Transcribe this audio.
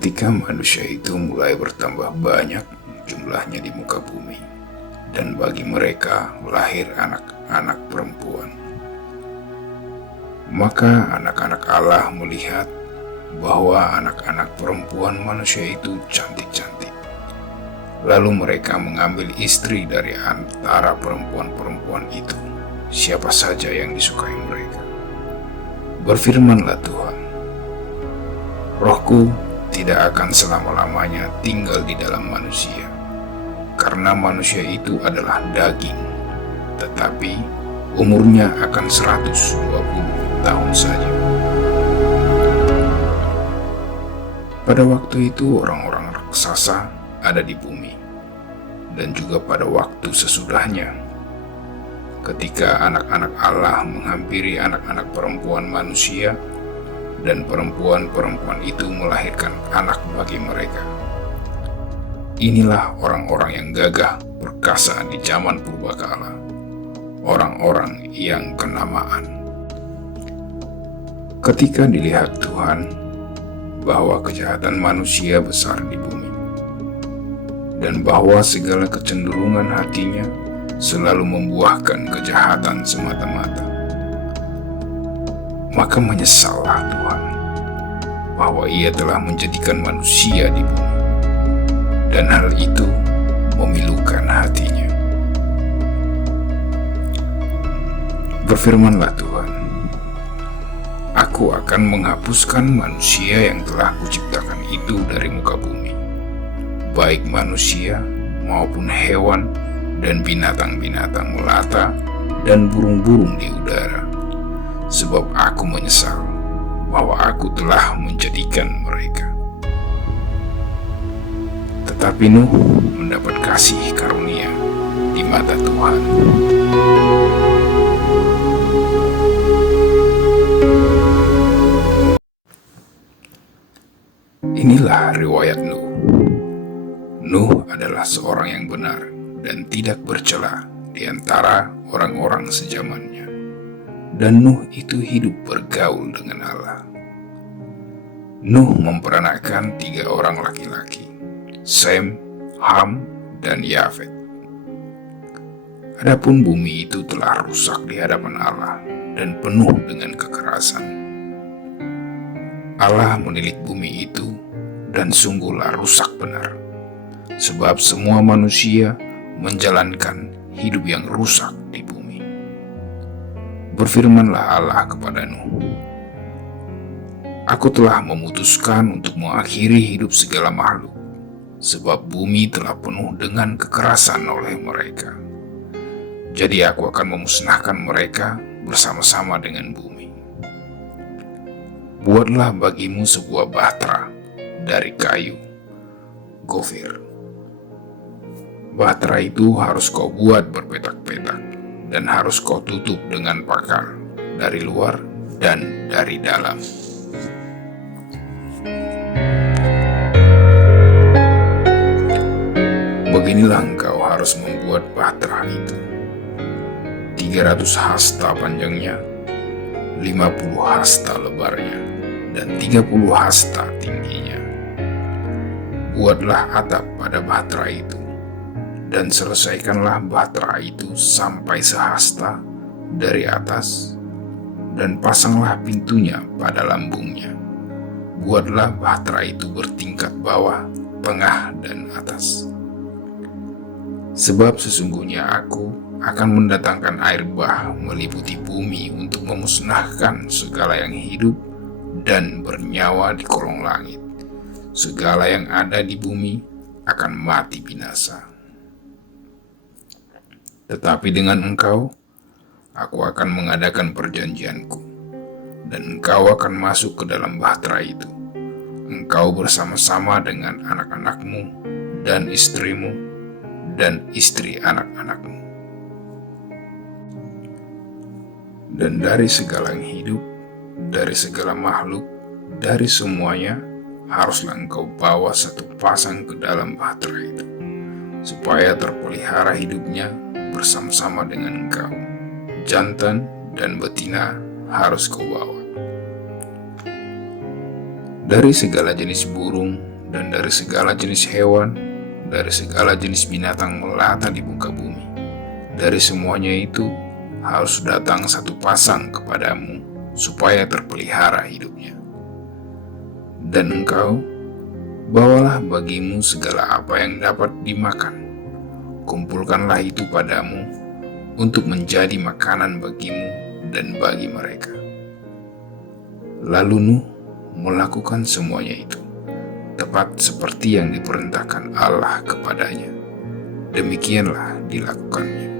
Ketika manusia itu mulai bertambah banyak jumlahnya di muka bumi, dan bagi mereka lahir anak-anak perempuan, maka anak-anak Allah melihat bahwa anak-anak perempuan manusia itu cantik-cantik. Lalu mereka mengambil istri dari antara perempuan-perempuan itu, siapa saja yang disukai mereka. Berfirmanlah Tuhan, Rohku tidak akan selama-lamanya tinggal di dalam manusia, karena manusia itu adalah daging, tetapi umurnya akan 120 tahun saja. Pada waktu itu orang-orang raksasa ada di bumi, dan juga pada waktu sesudahnya, ketika anak-anak Allah menghampiri anak-anak perempuan manusia, dan perempuan-perempuan itu melahirkan anak bagi mereka. Inilah orang-orang yang gagah perkasa di zaman purbakala, orang-orang yang kenamaan. Ketika dilihat Tuhan bahwa kejahatan manusia besar di bumi, dan bahwa segala kecenderungan hatinya selalu membuahkan kejahatan semata-mata, maka menyesallah Tuhan bahwa Ia telah menjadikan manusia di bumi, dan hal itu memilukan hatinya. Berfirmanlah Tuhan, Aku akan menghapuskan manusia yang telah Kuciptakan itu dari muka bumi, baik manusia maupun hewan dan binatang-binatang melata dan burung-burung di udara, sebab Aku menyesal bahwa Aku telah menjadikan mereka. Tetapi Nuh mendapat kasih karunia di mata Tuhan. Inilah riwayat Nuh. Nuh adalah seorang yang benar dan tidak bercela di antara orang-orang sejamannya. Dan Nuh itu hidup bergaul dengan Allah. Nuh memperanakkan 3 orang laki-laki, Sem, Ham, dan Yafet. Adapun bumi itu telah rusak di hadapan Allah dan penuh dengan kekerasan. Allah menilik bumi itu dan sungguhlah rusak benar, sebab semua manusia menjalankan hidup yang rusak di bumi. Berfirmanlah Allah kepada Nuh, Aku telah memutuskan untuk mengakhiri hidup segala makhluk, sebab bumi telah penuh dengan kekerasan oleh mereka. Jadi aku akan memusnahkan mereka bersama-sama dengan bumi. Buatlah bagimu sebuah bahtera dari kayu gofir. Bahtera itu harus kau buat berpetak-petak, dan harus kau tutup dengan pakar dari luar dan dari dalam. Beginilah engkau harus membuat bahtera itu. 300 hasta panjangnya, 50 hasta lebarnya, dan 30 hasta tingginya. Buatlah atap pada bahtera itu, dan selesaikanlah bahtera itu sampai sehasta dari atas, dan pasanglah pintunya pada lambungnya. Buatlah bahtera itu bertingkat bawah, tengah, dan atas. Sebab sesungguhnya Aku akan mendatangkan air bah meliputi bumi untuk memusnahkan segala yang hidup dan bernyawa di kolong langit. Segala yang ada di bumi akan mati binasa. Tetapi dengan engkau, Aku akan mengadakan perjanjianku, dan engkau akan masuk ke dalam bahtera itu, engkau bersama-sama dengan anak-anakmu dan istrimu dan istri anak-anakmu. Dan dari segala yang hidup, dari segala makhluk, dari semuanya, haruslah engkau bawa 1 pasang ke dalam bahtera itu, supaya terpelihara hidupnya bersama-sama dengan engkau. Jantan dan betina harus kau bawa. Dari segala jenis burung dan dari segala jenis hewan, dari segala jenis binatang melata di muka bumi. Dari semuanya itu harus datang satu pasang kepadamu supaya terpelihara hidupnya. Dan engkau, bawalah bagimu segala apa yang dapat dimakan. Kumpulkanlah itu padamu untuk menjadi makanan bagimu dan bagi mereka. Lalu Nuh melakukan semuanya itu, tepat seperti yang diperintahkan Allah kepadanya. Demikianlah dilakukannya.